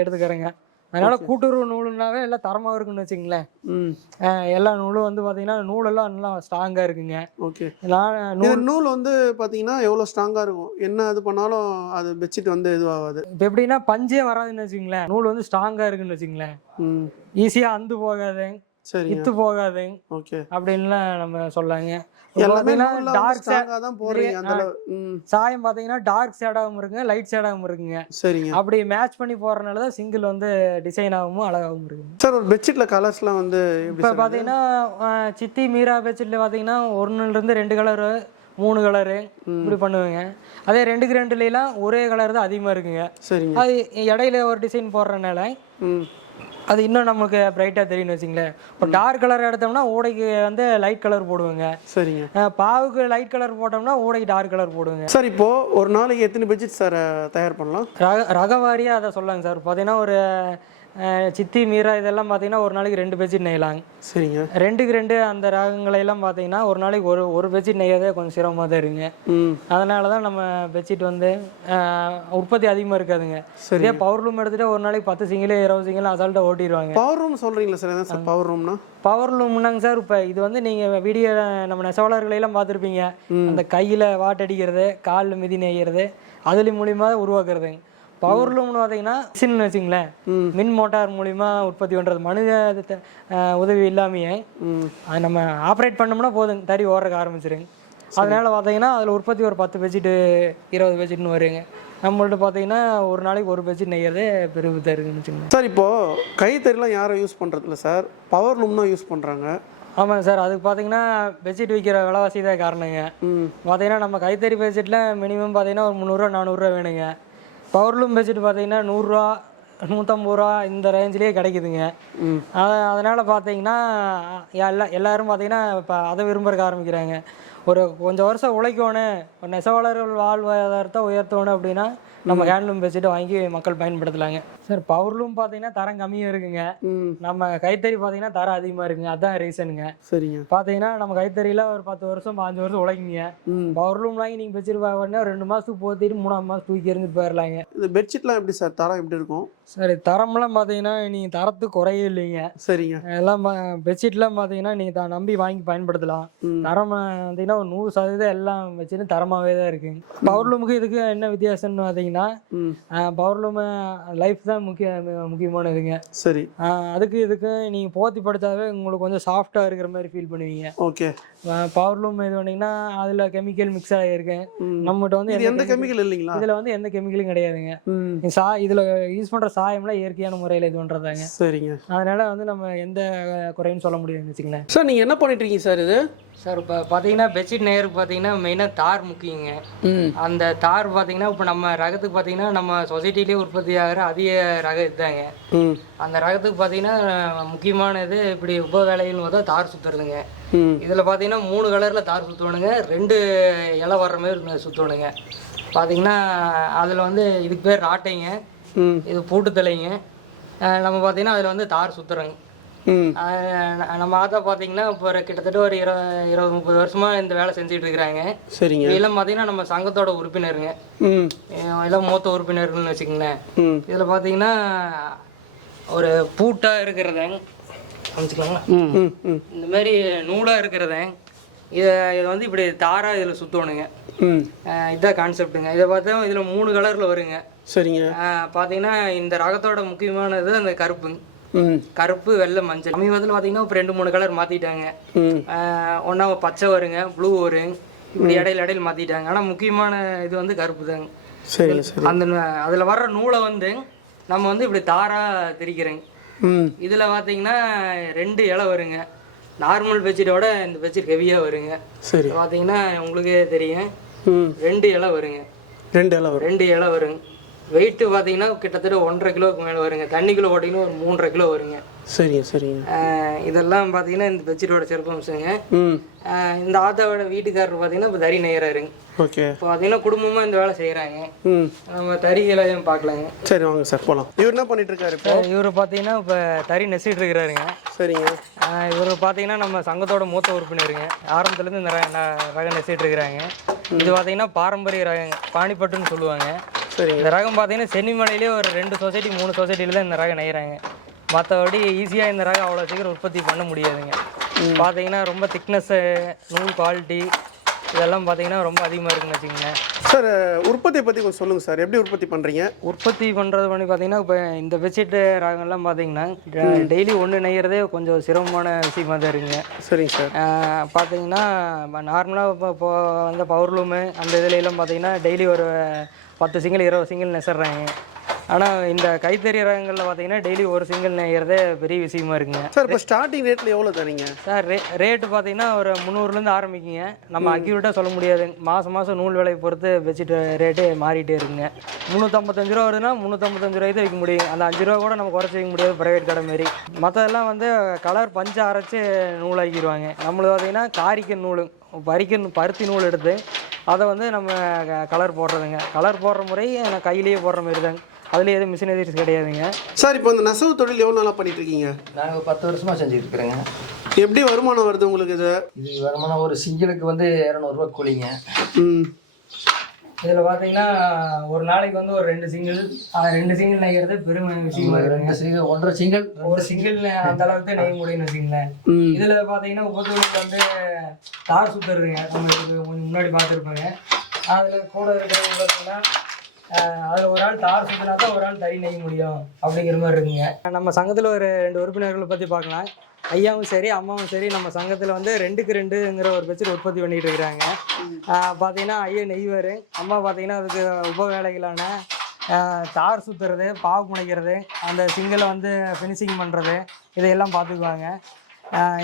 எடுத்துக்கிறோங்க. அதனால கூட்டுறவு நூலுனாவே எல்லாம் தரமாக இருக்குன்னு வச்சுங்களேன். எல்லா நூலும் வந்து பார்த்தீங்கன்னா நூலெல்லாம் நல்லா ஸ்ட்ராங்காக இருக்குங்க. ஓகே. நூல் வந்து பார்த்தீங்கன்னா எவ்வளோ ஸ்ட்ராங்காக இருக்கும், என்ன இது பண்ணாலும் அது பெட்ஷீட் வந்து இதுவாகாது. இப்போ எப்படின்னா பஞ்சே வராதுன்னு வச்சுங்களேன். நூல் வந்து ஸ்ட்ராங்காக இருக்குன்னு வச்சுங்களேன். ஈஸியாக அந்து போகாது, இத்து போகாது. ஓகே. அப்படின்லாம் நம்ம சொல்லாங்க. சாயம் பாத்தீங்கன்னா டார்க் ஷேடாகவும் இருக்குங்க, லைட் ஷேடாகவும் இருக்குங்க. சரிங்க. அப்படி மேட்ச் பண்ணி போறதுனால தான் சிங்கிள் வந்து டிசைன் ஆகவும் அழகாகவும் இருக்குங்க. சார் ஒரு பெட்ஷீட்ல கலர்ஸ்லாம் வந்து இப்போ பாத்தீங்கன்னா சித்தி மீரா பெட்ஷீட்ல பாத்தீங்கன்னா 1லேருந்து 2 கலரு 3 கலரு இப்படி பண்ணுவேங்க. அதே 2க்கு 2லாம் ஒரே கலர் தான் அதிகமாக இருக்குங்க. சரிங்க. அது இடையில ஒரு டிசைன் போடுறதுனால அது இன்னும் நமக்கு பிரைட்டாக தெரியும்னு வச்சுங்களேன். இப்போ டார்க் கலர் எடுத்தோம்னா ஊடைக்கு வந்து லைட் கலர் போடுவேங்க. சரிங்க. பாவுக்கு லைட் கலர் போட்டோம்னா ஊடைக்கு டார்க் கலர் போடுவேங்க. சார் இப்போ ஒரு நாளைக்கு எத்தனை பெட்ஷீட் சார் தயார் பண்ணலாம்? ரகவாரியாக அதை சொல்லலாங்க சார். பார்த்தீங்கன்னா ஒரு சித்தி மீரா இதெல்லாம் பார்த்தீங்கன்னா ஒரு நாளைக்கு 2 பெட்ஷீட் நெய்யலாங்க. சரிங்க. 2க்கு 2 அந்த ரகங்களையெல்லாம் பார்த்தீங்கன்னா ஒரு நாளைக்கு ஒரு பெட்ஷீட் நெய்யதே கொஞ்சம் சிரமமாக தான் இருக்குங்க. அதனால தான் நம்ம பெட்ஷீட் வந்து உற்பத்தி அதிகமாக இருக்காதுங்க. சரியா பவர் ரூம் எடுத்துகிட்டு ஒரு நாளைக்கு 10 சிங்கிள் 20 சிங்கிள் அசால்ட்டாக ஓட்டிடுவாங்க. பவர் ரூம் சொல்கிறீங்களா சார்? என்ன சார் பவர் ரூம்னா? பவர் ரூம்னாங்க சார் இப்போ இது வந்து நீங்கள் வீடியோ நம்ம நெசவாளர்களெல்லாம் பார்த்துருப்பீங்க. அந்த கையில் வாட்டடிக்கிறது, காலில் மிதி நெய்கிறது, அதுல மூலியமா உருவாக்குறதுங்க. பவர் லூம்னு பார்த்தீங்கன்னா மிஷின்னு வச்சுங்களேன், மின் மோட்டார் மூலிமா உற்பத்தி பண்ணுறது. மனித உதவி இல்லாமையே அது நம்ம ஆப்ரேட் பண்ணோம்னா போதுங்க, தறி ஓடுறதுக்கு ஆரம்பிச்சிருங்க. அதனால பார்த்தீங்கன்னா அதில் உற்பத்தி ஒரு 10 பெட்ஷீட்டு 20 பெட்ஷீட்னு வருங்க. நம்மள்ட்ட பார்த்தீங்கன்னா ஒரு நாளைக்கு ஒரு பெட்ஷீட் நெய்யறதே பெருமிதம் இருக்குன்னு வச்சுக்கோங்க. சார் இப்போது கைத்தறிலாம் யாரும் யூஸ் பண்ணுறதில்ல சார், பவர் லூம் தான் யூஸ் பண்ணுறாங்க. ஆமாங்க சார். அதுக்கு பார்த்தீங்கன்னா பெட்ஷீட் விற்கிற விலைவாசி தான் காரணங்க. பார்த்தீங்கன்னா நம்ம கைத்தறி பெட்ஷீட்டில் மினிமம் பார்த்தீங்கன்னா ஒரு 300 400 வேணுங்க. பவர்லூம் பெட்ஷீட் பார்த்தீங்கன்னா 100 150 இந்த ரேஞ்சிலேயே கிடைக்குதுங்க. அதனால் பார்த்தீங்கன்னா எல்லோரும் பார்த்தீங்கன்னா இப்போ அதை விரும்புறதுக்கு ஆரம்பிக்கிறாங்க. ஒரு கொஞ்சம் வருஷம் உழைக்கணும், ஒரு நெசவாளர்கள் வாழ்வாதாரத்தை உயர்த்தணும் அப்படின்னா நம்ம ஹேண்ட்லூம் பெட்ஷீட் வாங்கி மக்கள் பயன்படுத்தலாங்க சார். பவர்லூம் பார்த்தீங்கன்னா தரம் கம்மியாக இருக்குங்க, நம்ம கைத்தறி பார்த்தீங்கன்னா தரம் அதிகமாக இருக்குங்க. அதான் ரீசனுங்க. சரிங்க. பார்த்தீங்கன்னா நம்ம கைத்தறியில் ஒரு 10 வருஷம் 5 வருஷம் உழைக்குங்க. பவர்லூம் வாங்கி நீங்கள் பெட்ஷீட் வாங்கினா 2 மாதத்துக்கு போத்திட்டு 3ஆம் மாதம் தூக்கி எறிஞ்சு போயிடலாங்க. இந்த பெட்ஷீட்லாம் எப்படி சார் தரம் எப்படி இருக்கும்? சரி, தரம்லாம் பார்த்தீங்கன்னா நீங்கள் தரத்துக்கு குறையே இல்லைங்க. சரிங்க. எல்லாம் பெட்ஷீட்லாம் பார்த்தீங்கன்னா நீங்கள் நம்பி வாங்கி பயன்படுத்தலாம். தரம் பார்த்தீங்கன்னா ஒரு 100% எல்லாம் வச்சுட்டு தரமாகவே தான் இருக்குங்க. பவர்லூமுக்கு இதுக்கு என்ன வித்தியாசம்னு பார்த்தீங்கன்னா பவர்லூம் லைஃப் தான் முக்கியமானதுங்க. சரி. அதுக்கு இதுக்கு நீங்கள் போத்தி படுத்தாவே உங்களுக்கு கொஞ்சம் சாஃப்டாக இருக்கிற மாதிரி ஃபீல் பண்ணுவீங்க. ஓகே. பவர்லூம் இது பண்ணிங்கன்னா அதில் கெமிக்கல் மிக்ஸ் ஆகிருக்கேன். நம்மகிட்ட வந்து எந்த கெமிக்கல் இல்லைங்களா? இதில் வந்து எந்த கெமிக்கலும் கிடையாதுங்க. இதில் யூஸ் பண்ணுற சாயம்லாம் இயற்கையான முறையில் இது பண்ணுறதாங்க. சரிங்க. அதனால வந்து நம்ம எந்த குறைன்னு சொல்ல முடியாதுன்னு வச்சுங்களேன். சார் நீங்கள் என்ன பண்ணிட்டு இருக்கீங்க சார் இது? சார் இப்போ பார்த்தீங்கன்னா பெட்ஷீட் நேருக்கு பார்த்தீங்கன்னா மெயினாக தார் முக்கியங்க. அந்த தார் பார்த்தீங்கன்னா இப்போ நம்ம ரகத்துக்கு பார்த்தீங்கன்னா நம்ம சொசைட்டிலே உற்பத்தி ஆகிற அதிக ரகம் இதுதாங்க. அந்த ரகத்துக்கு பார்த்தீங்கன்னா முக்கியமானது இப்படி உப வேலைகள்னு பார்த்தா தார் சுற்றுறதுங்க. இதில் பார்த்தீங்கன்னா 3 கலரில் தார் சுற்றணுங்க, 2 இலை வர்ற மாதிரி சுற்றணுங்க. பார்த்தீங்கன்னா அதில் வந்து இதுக்கு பேர் ராட்டைங்க, இது பூட்டுத்தலைங்க. நம்ம பார்த்தீங்கன்னா அதில் வந்து தார் சுற்றுறோங்க. நம்ம ஆத்தா பார்த்தீங்கன்னா இப்போ கிட்டத்தட்ட ஒரு 20-30 வருஷமாக இந்த வேலை செஞ்சுட்டு இருக்கிறாங்க. சரிங்க. இதெல்லாம் பார்த்தீங்கன்னா நம்ம சங்கத்தோட உறுப்பினருங்க, எல்லாம் மூத்த உறுப்பினர்கள்னு வச்சுக்கோங்களேன். இதில் பார்த்தீங்கன்னா ஒரு பூட்டாக இருக்கிறதாங்க அமைச்சுக்கலாங்களா, இந்த மாதிரி நூலாக இருக்கிறதாங்க. இதை வந்து இப்படி தாராக இதில் சுற்றணுங்க. இதுதான் கான்செப்டுங்க. இதை பார்த்தா இதில் 3 கலரில் வருங்க. சரிங்க. பார்த்தீங்கன்னா இந்த ரகத்தோட முக்கியமானது அந்த கருப்புங்க. கருப்பு, வெள்ளை, மஞ்சள். சமீபத்தில் பார்த்தீங்கன்னா இப்போ 2-3 கலர் மாற்றிட்டாங்க. ஒன்றா பச்சை வருங்க, ப்ளூ வரும், இப்படி இடையில மாற்றிட்டாங்க. ஆனால் முக்கியமான இது வந்து கருப்பு தாங்க. சரி. அந்த அதில் வர்ற நூலை வந்து நம்ம வந்து இப்படி தாராக திரிக்கிறேங்க. இதில் பார்த்தீங்கன்னா 2 இலை வருங்க. நார்மல் பெட்ஷீட்டோட இந்த பெட்ஷீட் ஹெவியாக வருங்க. சரி. பார்த்தீங்கன்னா உங்களுக்கே தெரியும், 2 இலை வருங்க. 2 இலை வருங்க. வெயிட்டு பார்த்தீங்கன்னா கிட்டத்தட்ட 1.5 கிலோவுக்கு மேலே வருங்க. தண்ணிக்குள்ளே ஓட்டிங்கன்னா ஒரு 3.5 கிலோ வருங்க. சரிங்க. இதெல்லாம் பார்த்தீங்கன்னா இந்த பெட்ஷீட்டோட சிறப்பம்சங்க. இந்த ஆத்தாவோட வீட்டுக்காரர் பார்த்தீங்கன்னா இப்போ தறி நெய்யறாருங்க. ஓகே. இப்போ பார்த்தீங்கன்னா குடும்பமாக இந்த வேலை செய்கிறாங்க. நம்ம தறிகளையும் பார்க்கலாங்க. சரி, வாங்க சார் போகலாம். இவர் என்ன பண்ணிட்டு இருக்காரு இப்போ? இவர் பார்த்தீங்கன்னா இப்போ தறி நெசிட்டு இருக்கிறாருங்க. சரிங்க. இவர் பார்த்தீங்கன்னா நம்ம சங்கத்தோட மூத்த உறுப்பினருங்க. ஆரம்பத்துலேருந்து இந்த ரகம் நெசிட்டு இருக்கிறாங்க. இது பார்த்தீங்கன்னா பாரம்பரிய ரகங்க, பாணிப்பட்டுன்னு சொல்லுவாங்க. சரி. இந்த ரகம் பார்த்தீங்கன்னா சென்னிமலையிலே ஒரு 2 சொசைட்டி 3 சொசைட்டியில் தான் இந்த ரகம் நெய்கிறாங்க. மற்றபடி ஈஸியாக இந்த ரகம் அவ்வளோ சீக்கிரம் உற்பத்தி பண்ண முடியாதுங்க. பார்த்தீங்கன்னா ரொம்ப திக்னஸ்ஸு, நூல் குவாலிட்டி இதெல்லாம் பார்த்தீங்கன்னா ரொம்ப அதிகமாக இருக்குன்னு வச்சுக்கோங்களேன். சார் உற்பத்தியை பற்றி கொஞ்சம் சொல்லுங்கள் சார், எப்படி உற்பத்தி பண்ணுறீங்க? உற்பத்தி பண்ணுறது பார்த்தீங்கன்னா இப்போ இந்த பெட்ஷீட்டு ரகங்கள்லாம் பார்த்தீங்கன்னா டெய்லி ஒன்று நெய்கிறதே கொஞ்சம் சிரமமான விஷயமா தான் இருக்குங்க. சரிங்க சார். பார்த்தீங்கன்னா நார்மலாக இப்போ வந்து பவர்லூமு அந்த இதுலலாம் பார்த்தீங்கன்னா டெய்லி ஒரு 10 சிங்கிள் 20 சிங்கிள் நெசறாங்க. ஆனால் இந்த கைத்தறி ரகங்களில் பார்த்தீங்கன்னா டெய்லி ஒரு சிங்கிள் நெய்கிறதே பெரிய விஷயமா இருக்குங்க. சார் இப்போ ஸ்டார்டிங் ரேட்டில் எவ்வளோ தரீங்க சார்? ரேட்டு பார்த்தீங்கன்னா ஒரு 300லேருந்து ஆரம்பிக்குங்க. நம்ம அக்யூரேட்டாக சொல்ல முடியாது. மாதம் நூல் விலையை பொறுத்து பெட்ஷீட் ரேட்டு மாறிட்டே இருக்குங்க. 355 ரூபா வருதுன்னா 355 ரூபாய்க்கு தான் விற்க முடியும். அந்த 5 ரூபா கூட நம்ம குறைச்சி வைக்க முடியாது ப்ரைவேட் கடை மாரி. மற்றதெல்லாம் வந்து கலர் பஞ்சை அரைச்சி நூல் ஆக்கிடுவாங்க. நம்மளுக்கு பார்த்தீங்கன்னா காரிக்கன் நூல், பருத்தி நூல் எடுத்து அதை வந்து நம்ம கலர் போடுறதுங்க. கலர் போடுற முறை கையிலேயே போடுற மாதிரி தாங்க. அதில் எதுவும் மிஷினரிஸ் கிடையாதுங்க. சார் இப்போ இந்த நெசவு தொழில் எவ்வளோ நாளாக பண்ணிட்டு இருக்கீங்க? நாங்கள் 10 வருஷமாக செஞ்சுட்டு இருக்கிறேங்க. எப்படி வருமானம் வருது உங்களுக்கு? இது வருமானம் ஒரு சிங்கிளுக்கு வந்து 200 ரூபா கூலிங்க. இதில் பார்த்தீங்கன்னா ஒரு நாளைக்கு வந்து ஒரு 2 சிங்கிள் நெய்கிறது பெருமை விஷயமா இருக்குங்க. 1.5 சிங்கிள் ஒரு சிங்கிள் அந்த அளவுக்கு நெய்ய முடியும்னு வச்சுங்களேன். இதில் பார்த்தீங்கன்னா உபத்தொழில் வந்து தார் சுற்றுறதுங்க. உங்களுக்கு கொஞ்சம் முன்னாடி பார்த்துருப்பாங்க. அதில் கூட இருக்கிறவங்க பார்த்தீங்கன்னா அதில் ஒரு ஆள் தார் சுற்றினா தான் ஒரு ஆள் தறி நெய்ய முடியும் அப்படிங்கிற மாதிரி இருக்குங்க. நம்ம சங்கத்தில் ஒரு 2 உறுப்பினர்களை பற்றி பார்க்கலாம். ஐயாவும் சரி அம்மாவும் சரி நம்ம சங்கத்தில் வந்து 2க்கு 2ங்கிற ஒரு பெட்ஷீட் உற்பத்தி பண்ணிகிட்டு இருக்கிறாங்க. பார்த்தீங்கன்னா ஐயா நெய்வார், அம்மா பார்த்தீங்கன்னா அதுக்கு உப வேலைகளான தார் சுற்றுறது, பாவு முனைக்கிறது, அந்த சிங்கிளை வந்து ஃபினிஷிங் பண்ணுறது இதையெல்லாம் பார்த்துக்குவாங்க.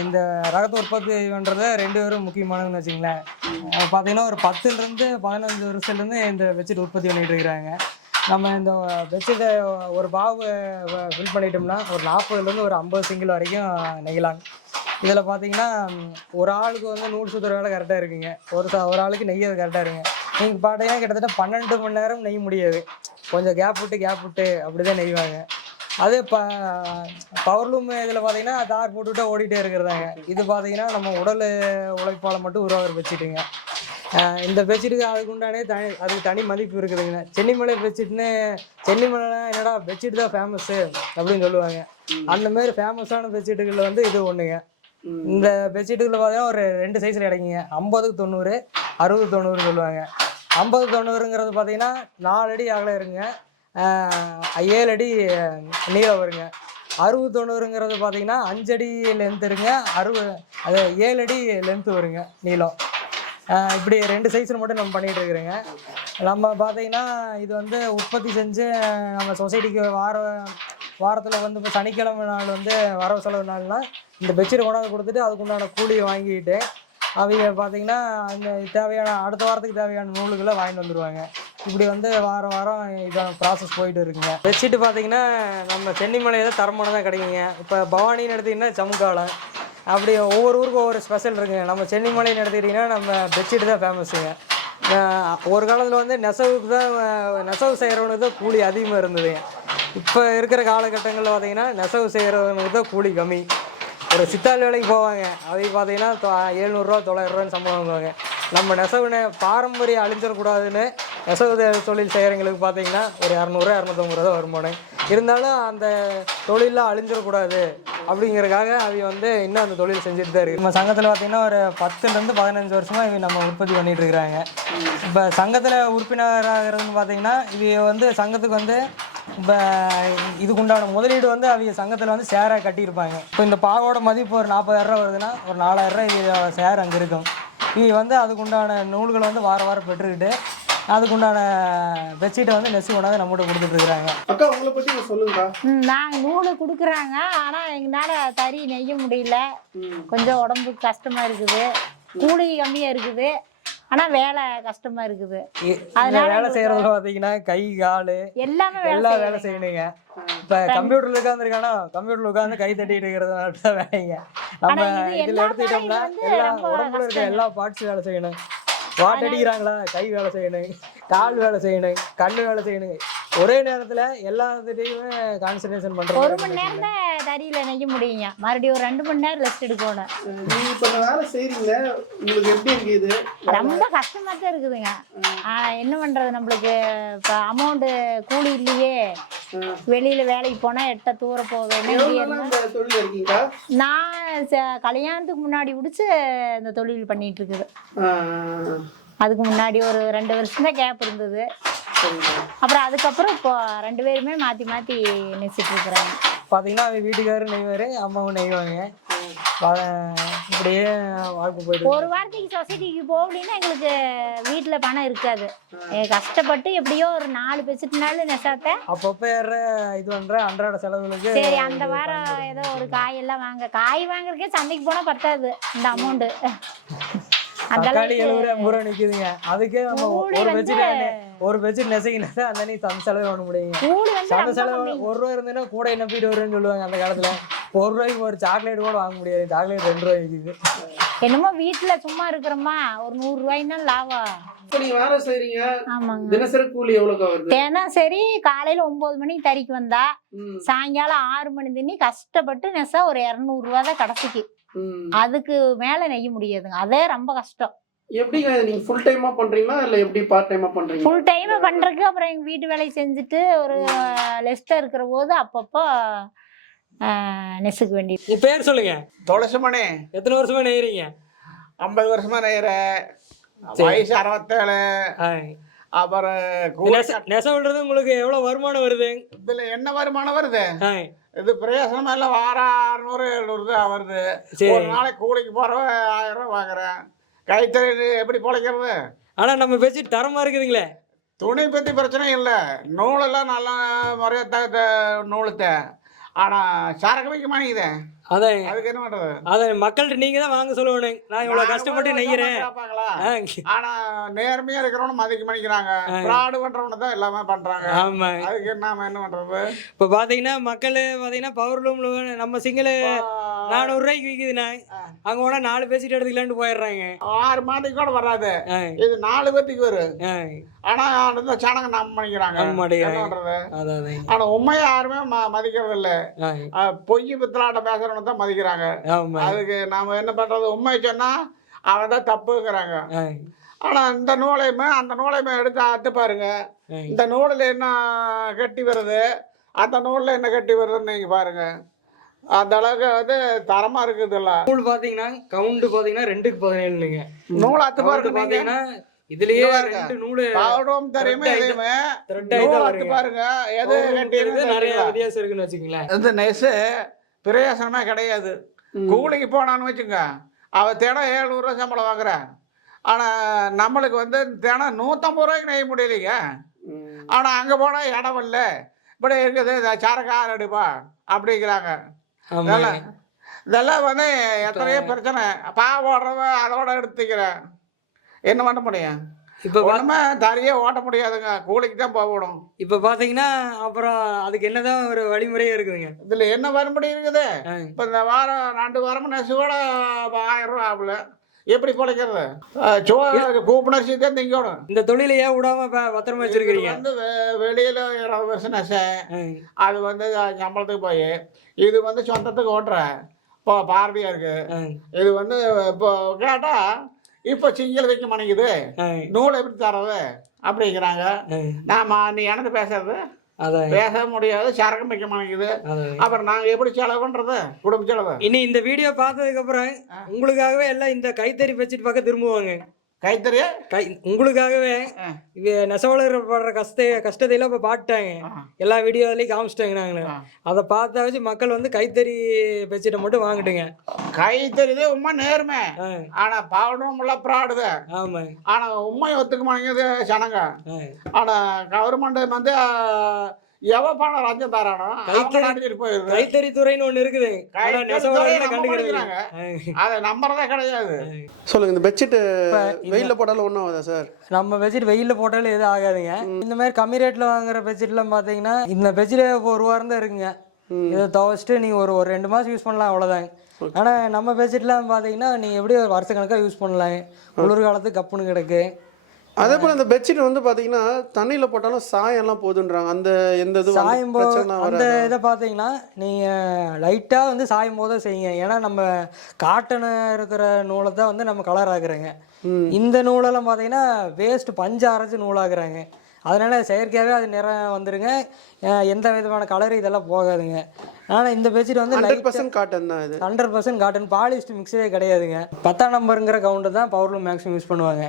இந்த ரகத்தை உற்பத்தி பண்ணுறது 2 பேரும் முக்கியமானதுன்னு வச்சுங்களேன். பார்த்தீங்கன்னா ஒரு 10லேருந்து 15 வருஷத்துலேருந்து இந்த பெட்ஷீட் உற்பத்தி பண்ணிகிட்டு இருக்கிறாங்க. நம்ம இந்த பெட்ஷீட்டை ஒரு பாவு ஃபில் பண்ணிட்டோம்னா ஒரு 40லேருந்து ஒரு 50 சிங்கிள் வரைக்கும் நெய்யலாங்க. இதில் பார்த்தீங்கன்னா ஒரு ஆளுக்கு வந்து நூல் சுற்றுற வேலை கரெக்டாக இருக்குங்க. ஒரு ஆளுக்கு நெய்யது கரெக்டாக இருக்குங்க. நீங்கள் பார்த்தீங்கன்னா கிட்டத்தட்ட 12 மணி நேரம் நெய்ய முடியாது. கொஞ்சம் கேப் விட்டு அப்படி தான் நெய்வாங்க. அதே பவர்லூம் இதில் பார்த்தீங்கன்னா தார் போட்டுவிட்டு ஓடிட்டே இருக்கிறதாங்க. இது பார்த்தீங்கன்னா நம்ம உடல் உழைப்பால் மட்டும் உருவாகிற பெட்ஷீட்டுங்க. இந்த பெட்ஷீட்டுக்கு அதுக்கு உண்டானே அதுக்கு தனி மதிப்பு இருக்குதுங்க. சென்னிமலை பெட்ஷீட்னு சென்னிமலை என்னடா பெட்ஷீட் தான் ஃபேமஸ்ஸு அப்படின்னு சொல்லுவாங்க. அந்த மாதிரி ஃபேமஸான பெட்ஷீட்டுகளில் வந்து இது ஒன்றுங்க. இந்த பெட்ஷீட்டுகளில் பார்த்தீங்கன்னா ஒரு 2 சைஸில் கிடைக்குங்க. 50க்கு 90, 60 90 சொல்லுவாங்க. 50 90ங்கிறது பார்த்தீங்கன்னா 4 அடி அகலம் இருங்க, 7 அடி நீளம் வருங்க. 60 90ங்கிறது பார்த்தீங்கன்னா 5 அடி லென்த் இருங்க, 7 அடி லென்த்து வருங்க நீளம். இப்படி 2 சைஸில் மட்டும் நம்ம பண்ணிகிட்டு இருக்கிறோங்க. நம்ம பார்த்தீங்கன்னா இது வந்து உற்பத்தி செஞ்சு நம்ம சொசைட்டிக்கு வாரத்தில் வந்து இப்போ சனிக்கிழமை நாள் வந்து வரவு செலவு நாள்னால் இந்த பெட்ஷீட் கொண்டாந்து கொடுத்துட்டு அதுக்குண்டான கூலியை வாங்கிட்டு அவங்க பார்த்தீங்கன்னா அந்த அடுத்த வாரத்துக்கு தேவையான நூல்களை வாங்கிட்டு வந்துடுவாங்க. இப்படி வந்து வாரம் இதான ப்ராசஸ் போயிட்டு இருக்குங்க. பெட்ஷீட்டு பார்த்தீங்கன்னா நம்ம சென்னிமலையில் தரமானதாக கிடைக்குங்க. இப்போ பவானின்னு எடுத்திங்கன்னா சமுக்காலம், அப்படி ஒவ்வொரு ஊருக்கும் ஒவ்வொரு ஸ்பெஷல் இருக்குங்க. நம்ம சென்னிமலைன்னு எடுத்துக்கிட்டிங்கன்னா நம்ம பெட்ஷீட்டு தான் ஃபேமஸுங்க. ஒரு காலத்தில் வந்து நெசவு செய்கிறவனுக்கு தான் கூலி அதிகமாக இருந்ததுங்க. இப்போ இருக்கிற காலகட்டங்களில் பார்த்தீங்கன்னா நெசவு செய்கிறவனுக்கு தான் கூலி கம்மி. ஒரு சித்தாள் வேலைக்கு போவாங்க, அவங்க பார்த்தீங்கன்னா 700 900 சம்பளம் வாங்குவாங்க. நம்ம நெசவு பாரம்பரியம் அழிஞ்சிடக்கூடாதுன்னு நெசவு தொழில் செய்கிறவங்களுக்கு பார்த்தீங்கன்னா ஒரு 200 250 தான் வருமானம். இருந்தாலும் அந்த தொழிலெலாம் அழிஞ்சிடக்கூடாது அப்படிங்கிறதுக்காக அவங்க வந்து இன்னும் அந்த தொழில் செஞ்சுட்டு தான் இருக்குது. நம்ம சங்கத்தில் பார்த்தீங்கன்னா ஒரு 10லேருந்து 15 வருஷமாக இவங்க நம்ம உற்பத்தி பண்ணிகிட்டு இருக்கிறாங்க. இப்போ சங்கத்தில் உறுப்பினராகிறதுன்னு பார்த்தீங்கன்னா இது வந்து சங்கத்துக்கு வந்து இப்போ இதுக்குண்டான முதலீடு வந்து அவங்க சங்கத்தில் வந்து ஷேராக கட்டியிருப்பாங்க. இப்போ இந்த பாவோட மதிப்பு ஒரு 40,000 ரூபா வருதுன்னா ஒரு 4,000 இது ஷேர் அங்கே இருக்கும். இவங்க வந்து அதுக்குண்டான நூல்களை வந்து வாரம் பெற்றுக்கிட்டு அதுக்குண்டான பெட்ஷீட்டை வந்து நெசி கொண்டாந்து நம்மகிட்ட கொடுத்துட்ருக்குறாங்க. அக்கா உங்களை பற்றி சொல்லுங்கக்கா. நாங்கள் நூல் கொடுக்குறாங்க, ஆனால் எங்களால் தறி நெய்ய முடியல. கொஞ்சம் உடம்புக்கு கஷ்டமாக இருக்குது, கூலி கம்மியாக இருக்குது, ஆனால் வேலை கஷ்டமாக இருக்குது. அதனால வேலை செய்கிறதுல பார்த்தீங்கன்னா கை கால் எல்லாமே வேலை செய்யணுங்க. இப்போ கம்ப்யூட்டரில் உட்காந்துருக்கானா கம்ப்யூட்டரில் உட்காந்து கை தட்டிட்டு இருக்கிறது தான் வேலைங்க. நம்ம இதில் எடுத்துக்கிட்டோம்னா எல்லாம் உடம்புல இருக்க எல்லா பார்ட்ஸும் வேலை செய்யணும். வாட் அடிக்கிறாங்களா கை வேலை செய்யணும், கால் வேலை செய்யணும், கண்ணு வேலை செய்யணும். ஒரே நேரத்தில் எல்லாத்தையுமே கான்சன்ட்ரேஷன் பண்ணுறோம். 1 மணி நேரம் தான் தறியில் நெய்ய முடியுங்க, மறுபடியும் ஒரு 2 மணி நேரம் ரெஸ்ட் எடுக்கணும். நீங்கள் இப்போ வேலை செய்கிறீங்க, உங்களுக்கு எப்படி இருக்குது? ரொம்ப கஷ்டமாக தான் இருக்குதுங்க. என்ன பண்ணுறது, நம்மளுக்கு இப்போ அமௌண்ட்டு கூலி இல்லையே, வெளியில் வேலைக்கு போனால் எட்ட தூர போவேன். நான் கல்யாணத்துக்கு முன்னாடி முடிச்சு இந்த தொழில் பண்ணிட்டு இருக்குது. அதுக்கு முன்னாடி ஒரு 2 வருஷம் தான் கேப் இருந்தது. அப்புறம் அதுக்கப்புறம் இப்போ 2 பேருமே மாற்றி மாற்றி நெசிட்டு இருக்கிறாங்க. பார்த்தீங்கன்னா அவங்க வீட்டுக்காரரும் நெய்வார், அம்மாவும் நெய்வாங்க. இப்படியே வாழ்க்கை போயிட்டு ஒரு வாரத்துக்கு சொசைட்டிக்கு போகலின்னா எங்களுக்கு வீட்டில் பணம் இருக்காது. கஷ்டப்பட்டு எப்படியோ ஒரு 4 பெட்ஷீட்னாலும் நெசாத்த அப்பப்போ இது பண்ணுற அன்றாட செலவுகளுக்கு. சரி, அந்த வாரம் ஏதோ ஒரு காயெல்லாம் காய் வாங்குறதுக்கே சந்தைக்கு போனால் பத்தாது இந்த அமௌண்ட்டு. தக்காளி 70 ரூபா நிற்குதுங்க. அதுக்கே நம்ம ஒரு பெட்ஷீட் நெசைக்கினா அந்த அந்த செலவு பண்ண முடியுங்க. அந்த செலவு 1 ரூபா இருந்ததுன்னா கூட நம்பிட்டு வருன்னு சொல்லுவாங்க. அந்த காலத்தில் 1 ரூபாய்க்கு ஒரு சாக்லேட் கூட வாங்க முடியாது. சாக்லேட் 2 ரூபாய் விற்குது. என்னமோ வீட்டில் சும்மா இருக்கிறோமா ஒரு 100 ரூபாய்னா லாபம். இப்போ நீங்க வேலை செய்றீங்க, ஆமாங்க. தினசரி கூலி எவ்வளவு வருது? தினசரி காலையில 9 மணிக்கு தறிக்கு வந்தா சாயங்காலம் 6 மணி தண்ணி கஷ்டப்பட்டு நெசா ஒரு 200 ரூபா தான் கடைசிக்கு. அதுக்கு மேல நெய்ய முடியாதுங்க. அதே ரொம்ப கஷ்டம். எப்படிங்க நீங்க ஃபுல் டைமா பண்றீங்களா இல்ல எப்படி பார்ட் டைமா பண்றீங்க? ஃபுல் டைமா பண்றதுக்கு அப்புறம் எங்க வீட்டு வேலையை செஞ்சுட்டு ஒரு லெஸ்டா இருக்கிற போது அப்பப்போ நெசுக்கு வேண்டியது. உங்க பேர் சொல்லுங்க. துளசிமணி. எத்தனை வருஷமா நெய்யறீங்க? 50 வருஷமா நெய்யறேன். வயசு 67. அப்புறம் நெசவுன்றது உங்களுக்கு எவ்வளவு வருமானம் வருது? இதுல என்ன வருமானம் வருது? இது பிரயோசனமா இல்ல. வாரம் 600 700 தான் வருது. ஒரு நாளைக்கு கூலிக்கு போறவன் 1000 ரூபா வாங்குறேன். கைத்தறி எப்படி பிழைக்கிறது? ஆனா நம்ம பெட்ஷீட் தரமா இருக்குதுங்களே. துணி பத்தி பிரச்சனை இல்லை. நூலெல்லாம் நல்லா முறையாக நூலுத்த. ஆனா சரக்கு வைக்க மாட்டேங்குதே. அதான் அதுக்கு என்ன பண்றது? அதை மக்கள்கிட்ட நீங்க தான் வாங்க சொல்லணும். நான் இவ்வளவு கஷ்டப்பட்டு நெய்யறேன். ஆனா நேர்மையா இருக்கிறவனும் மதிக்க மாட்டேங்கிறாங்க. ஃப்ராடு பண்றவன தான் எல்லாமே பண்றாங்க. ஆமா, அதுக்கு நாம என்ன பண்றது? இப்ப பாத்தீங்கன்னா மக்கள் பாத்தீங்கன்னா பவர் லூம்ல நம்ம சிங்கிள் 400 ரூபாய்க்கு விற்குதுண்ணா. அங்கே போனால் 4 பேசிட்டு எடுத்துக்கலான்ட்டு போயிடுறாங்க. 6 மாட்டுக்கு கூட வராது, இது 4 பேத்துக்கு வரும். ஆனால் இந்த சனங்க நம்ம பண்ணிக்கிறாங்க, என்ன பண்றது? ஆனால் உண்மையை யாருமே மதிக்கிறது இல்லை. பொய் பித்தலாட்ட பேசுறவனை தான் மதிக்கிறாங்க. அதுக்கு நாம என்ன பண்றது? உண்மையை சொன்னா அவன் தான் தப்புங்கிறாங்க. ஆனா இந்த நூலையுமே அந்த நூலையுமே எடுத்து அத்து பாருங்க, இந்த நூலில் என்ன கட்டி வருது, அந்த நூலில் என்ன கட்டி வருதுன்னு நீங்க பாருங்க. அந்த அளவுக்கு வந்து தரமா இருக்குதுல்ல. நூல் பாத்தீங்கன்னா கவுண்ட் பாத்தீங்கன்னா 2க்கு 17ங்க. நூல் அத்து பாருங்க பாத்தீங்கன்னா இதுலயே 2 நூல் பாவடம் தெரியுமே, எதுவுமே நூல் அத்து பாருங்க, எது கட்டி இருக்குது நிறைய வித்தியாசம் இருக்குன்னு வச்சுக்கீங்களேன். இந்த நெசு பிரயோசனமே கிடையாது. கூலிக்கு போனான்னு வச்சுங்க, அவ தினம் 700 ரூபா சம்பளம் வாங்குறேன். ஆனால் நம்மளுக்கு வந்து தினம் 150 ரூபாய்க்கு நெய்ய முடியலைங்க. ஆனால் அங்கே போனால் இடம் இல்லை, இப்படி இருக்குது, சரக்கார் அடிப்பா அப்படிங்கிறாங்க. இதெல்லாம் வந்து எத்தனையோ பிரச்சனை. பாவம் ஓடுறவ அதோட எடுத்துக்கிறேன், என்ன பண்ண முடியும்? இப்போ ஒன்றுமே தனியாக ஓட்ட முடியாதுங்க, கூலிக்கு தான் போகணும். இப்போ பார்த்தீங்கன்னா அப்புறம் அதுக்கு என்னதான் ஒரு வழிமுறையே இருக்குதுங்க. இதில் என்ன வழிமுறை இருக்குது? இப்போ இந்த வாரம் 2 வாரமும் நெசோட 1000 ரூபா ஆகல, எப்படி பிழைக்கிறது? கூப்பினரிசி தான் திங்கணும். இந்த தொழிலை ஏன் விடாம பத்திரமா வச்சிருக்கீங்க? வந்து வெளியில 20 வருஷம் நெசை, அது வந்து சம்பளத்துக்கு போய் இது வந்து சொந்தத்துக்கு ஓட்டுற இப்போ பாரதியா இருக்கு. இது வந்து இப்போ கேட்டா இப்போ சிங்கிள் வைக்க மாட்டேங்குது, நூல் எப்படி தர்றது அப்படிங்கிறாங்க. நாம நீ எனக்கு பேசுறது பேச முடியாது, சரக்கு வைக்க மாட்டேங்குது, அப்புறம் நாங்க எப்படி செலவு பண்றது? குடும்ப செலவு. இனி இந்த வீடியோ பார்த்ததுக்கு அப்புறம் உங்களுக்காகவே எல்லாம் இந்த கைத்தறி வச்சுட்டு பக்கம் திரும்புவாங்க. கைத்தறிய உங்களுக்காகவே நெசவாளர் படுற கஷ்டத்தையெல்லாம் இப்போ பாட்டாங்க, எல்லா வீடியோலையும் காமிச்சிட்டாங்க. நாங்கள் அதை பார்த்தா வச்சு மக்கள் வந்து கைத்தறி பெட்ஷீட்டை மட்டும் வாங்கிட்டுங்க. கைத்தறிதே உண்மை நேர்மை, ஆனா பாவடும் உள்ள ப்ராடுது. ஆமா, ஆனா உண்மை ஒத்துக்க மாட்டேங்குது சனங்க. ஆனா கவர்மெண்ட் வந்து எவ பணம் லஞ்சம் தரானோ கைத்தறி துறைன்னு ஒண்ணு இருக்குது, அதை நம்புறதே கிடையாது. சொல்லுங்க, இந்த பெட்ஷீட் வெயில்ல போட்டாலும் ஒன்றும் ஆகுதா சார்? நம்ம பெட்ஷீட் வெயில்ல போட்டாலும் எதுவும் ஆகாதுங்க. இந்த மாதிரி கம்மி ரேட்ல வாங்குற பெட்ஷீட்லாம் பாத்தீங்கன்னா இந்த பெட்ஷீட் 1 வாரம் தான் இருக்குங்க. இதை துவைச்சிட்டு நீங்க ஒரு 2 மாசம் யூஸ் பண்ணலாம், அவ்வளவுதாங்க. ஆனா நம்ம பெட்ஷீட்லாம் பாத்தீங்கன்னா நீங்க எப்படி ஒரு வருஷ கணக்கா யூஸ் பண்ணலாம், குளிர்காலத்துக்கு கப்புன்னு கிடக்கு. அதே போல இந்த பெட்ஷீட் வந்து பாத்தீங்கன்னா தண்ணியில போட்டாலும் சாயம் எல்லாம் போகுதுன்றாங்க. அந்த எந்த இது சாயம் அந்த இதை பார்த்தீங்கன்னா நீங்கள் லைட்டாக வந்து சாயம் போத செய்யுங்க. ஏன்னா நம்ம காட்டன் இருக்கிற நூலை தான் வந்து நம்ம கலர் ஆகுறேங்க. இந்த நூலெல்லாம் பார்த்தீங்கன்னா வேஸ்ட் பஞ்சு அரைச்சி நூலாக்குறாங்க. அதனால செயற்கையாகவே அது நிறம் வந்துருங்க, எந்த விதமான கலர் இதெல்லாம் போகாதுங்க. ஆனால் இந்த பெட்ஷீட் வந்து 100% காட்டன் தான். இது 100% காட்டன், பாலிஸ்டர் மிக்ஸே கிடையாதுங்க. 10ஆம் நம்பருங்கிற கவுண்ட் தான் பவர்லூம் மேக்ஸிமம் யூஸ் பண்ணுவாங்க.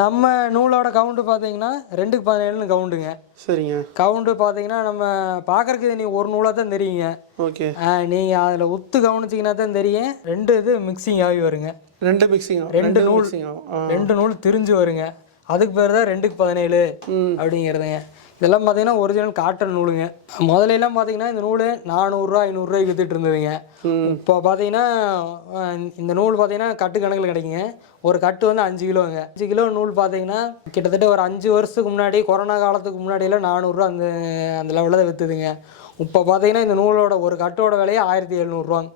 நம்ம நூலோட கவுண்ட் பார்த்தீங்கன்னா 2க்கு 17 கவுண்டுங்க. சரிங்க. கவுண்ட் பார்த்தீங்கன்னா நம்ம பார்க்கறதுக்கு நீ ஒரு நூலாக தான் தெரியுங்க. ஓகே, நீங்கள் அதில் உத்து கவனிச்சிங்கன்னா தான் தெரியும். 2 இது மிக்சிங் ஆகி வருங்க, 2 மிக்சிங், 2 நூல் திரிஞ்சு வருங்க. அதுக்கு பேர் தான் 2க்கு 17 அப்படிங்கிறதுங்க. இதெல்லாம் பார்த்தீங்கன்னா ஒரிஜினல் காட்டன் நூலுங்க. முதலெல்லாம் பார்த்தீங்கன்னா இந்த நூல் 400 ரூபா 500 ரூபாய்க்கு வித்துட்டு இருந்ததுங்க. இப்போ பார்த்தீங்கன்னா இந்த நூல் பார்த்தீங்கன்னா கட்டு கணக்கில் கிடைக்குங்க. ஒரு கட்டு வந்து 5 கிலோங்க. 5 கிலோ நூல் பார்த்தீங்கன்னா கிட்டத்தட்ட ஒரு 5 வருஷத்துக்கு முன்னாடி, கொரோனா காலத்துக்கு முன்னாடியெல்லாம் 400 ரூபா அந்த லெவலில் தான் விற்றுதுங்க. இப்போ பார்த்தீங்கன்னா இந்த நூலோட ஒரு கட்டோட விலையே 1700 ரூபாங்க.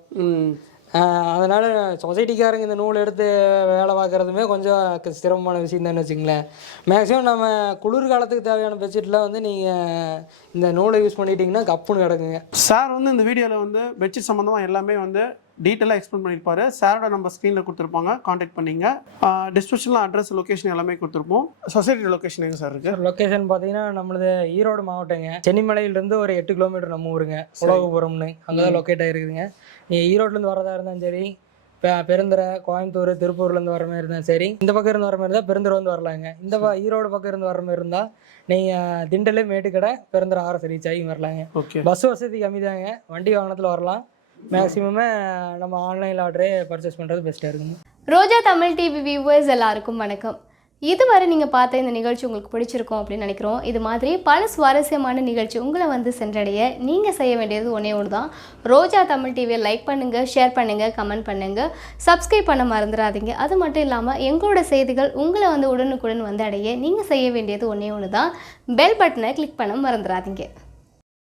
அதனால் சொசைட்டிக்காரங்க இந்த நூல் எடுத்து வேலை பார்க்குறதுமே கொஞ்சம் சிரமமான விஷயம் தான் வச்சுங்களேன். மேக்ஸிமம் நம்ம குளிர்காலத்துக்கு தேவையான பெட்ஷீட்லாம் வந்து நீங்கள் இந்த நூலை யூஸ் பண்ணிட்டீங்கன்னா கப்புன்னு கிடக்குங்க. சார் வந்து இந்த வீடியோவில் வந்து பெட்ஷீட் சம்மந்தமாக எல்லாமே வந்து டீட்டெயிலாக எக்ஸ்பிளைன் பண்ணியிருப்பாரு. சாரோட நம்ம ஸ்க்ரீனில் கொடுத்துருப்பாங்க, காண்டாக்ட் பண்ணிங்க. டிஸ்கிரிப்ஷனில் அட்ரஸ், லொக்கேஷன் எல்லாமே கொடுத்துருப்போம். சொசைட்டி லொக்கேஷன் எங்கே சார் இருக்குது? லொக்கேஷன் பார்த்தீங்கன்னா நம்மளது ஈரோடு மாவட்டங்க. சென்னிமலையிலேருந்து ஒரு 8 கிலோமீட்டர் நம்ம ஊருங்க, உலகபுரம்னு அங்கே தான் லொக்கேட் ஆகிருக்குதுங்க. நீங்கள் ஈரோட்லேருந்து வரதா இருந்தாலும் சரி, பெருந்துறை, கோயம்புத்தூர், திருப்பூர்லேருந்து வர மாதிரி இருந்தால் சரி, இந்த பக்கம் இருந்து வர மாதிரி இருந்தால் பெருந்துறை வந்து வரலாங்க. இந்த ஈரோடு பக்கம் இருந்து வர மாதிரி இருந்தால் நீங்கள் திண்டல், மேட்டுக்கடை, பெருந்துறை ஆர்எஸ் ரீச் ஆகி வரலாங்க. ஓகே, பஸ் வசதி கம்மி தாங்க, வண்டி வாகனத்தில் வரலாம். மேக்ஸிமமே நம்ம ஆன்லைன் ஆர்டரே பர்ச்சேஸ் பண்ணுறது பெஸ்ட்டாக இருக்குங்க. ரோஜா தமிழ் டிவி வியூவர்ஸ் எல்லாருக்கும் வணக்கம். இதுவரை நீங்கள் பார்த்த இந்த நிகழ்ச்சி உங்களுக்கு பிடிச்சிருக்கும் அப்படின்னு நினைக்கிறோம். இது மாதிரி பல சுவாரஸ்யமான நிகழ்ச்சி உங்களை வந்து சென்றடைய நீங்கள் செய்ய வேண்டியது ஒன்றே ஒன்று தான். ரோஜா தமிழ் டிவியை லைக் பண்ணுங்கள், ஷேர் பண்ணுங்கள், கமெண்ட் பண்ணுங்கள், சப்ஸ்கிரைப் பண்ண மறந்துடாதீங்க. அது மட்டும் இல்லாமல் எங்களோட செய்திகள் உங்களை வந்து உடனுக்குடன் வந்து அடைய நீங்கள் செய்ய வேண்டியது ஒன்றே ஒன்று தான், பெல் பட்டனை கிளிக் பண்ண மறந்துடாதீங்க.